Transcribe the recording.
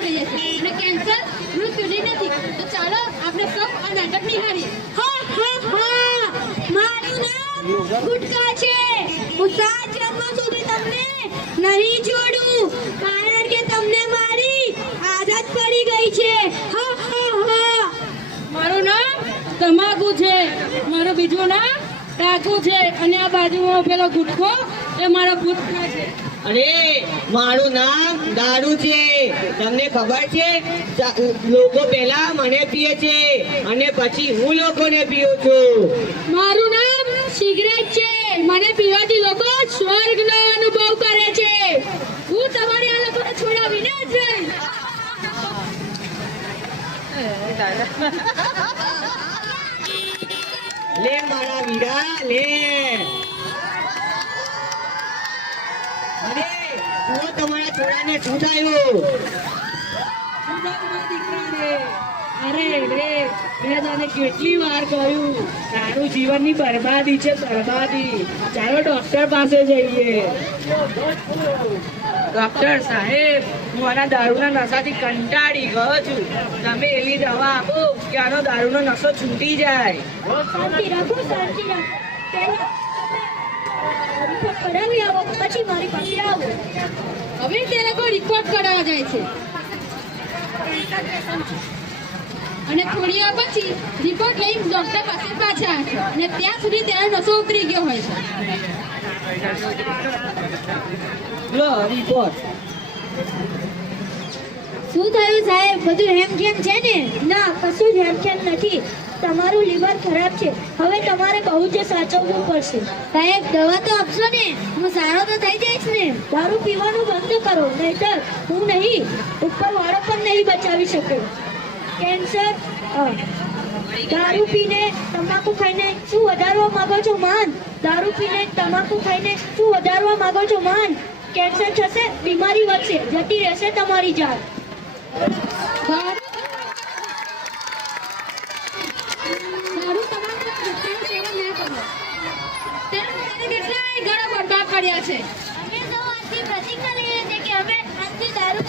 ખરાબ રહી જશે અને કેન્સર મૃત્યુની નથી. તો ચાલો આપણે સૌ આ નાટક નિહાળીએ. હા હા હા, મારું નામ ગુટકા છે. હું 7 જન્મ સુધી તમને નહીં છોડું, કારણ કે તમને મારી આદત પડી ગઈ છે. હા હા હા. મારું નામ તમાકુ છે, મારું બીજું નામ ટાકુ છે અને આ બાજુમાં પેલો ગુટકો એ મારો ગુટકા છે. અરે મારું નામ દારૂ છે. તમને ખબર છે લોકો પહેલા મને પીએ છે અને પછી હું લોકોને પીઉં છું. મારું નામ સિગરેટ છે. મને પીવાથી લોકો સ્વર્ગનો અનુભવ કરે છે. હું તમારી આ લોકોને છોડાવીને જ રહીશ. લે મારા વીરા લે. અરે જુઓ તમારા છોડાને શું થયું? અરે રે, મેં તને કેટલી વાર કહ્યું, તારું જીવનની બરબાદી છે, બરબાદી. ચાલો ડોક્ટર પાસે જઈએ. ડોક્ટર સાહેબ, હું આના દારૂના નશાથી કંટાળી ગયો છું. તમે એવી દવા આપો કે આનો દારૂનો નશો છૂટી જાય. શાંતિ રાખો, શાંતિ રાખો. પહેલા રિપોર્ટ કરાવી આવો, પછી મારી પાસે આવો. હવે તે લોકો રિપોર્ટ કરાવવા જાય છે અને થોડી વાર પછી રિપોર્ટ લઈ ડોક્ટર પાસે પાછા આવે છે અને ત્યાં સુધી તેનો નશો ઉતરી ગયો હોય છે. લો રિપોર્ટ. શું થયું સાહેબ? બધું હેમખેમ છે ને? ના, કશું જ હેમખેમ નથી. તમારું લીવર ખરાબ છે. હવે તમારે બહુ જ સાચવવું પડશે. સાહેબ, દવા તો આપશો ને? હું સારો તો થઈ જઈશ ને? દારૂ પીવાનું બંધ કરો, નહીતર હું નહીં, ઉપરવાળો પણ નહીં બચાવી શકે. કેન્સર. દારૂ પીને તમાકુ ખાઈને શું વધારવા માંગો છો માન? દારૂ પીને તમાકુ ખાઈને શું વધારવા માંગો છો માન? કેન્સર થશે, બીમારી વધશે, જતી રહેશે તમારી જાન. દારૂ તમાકુ ગુટખાનું સેવન ના કરો. તેને કેટલાય ઘણા બરબાદ કર્યા છે. અમે તો આજથી પ્રતિજ્ઞા લઈએ છીએ કે અમે આજથી દારૂ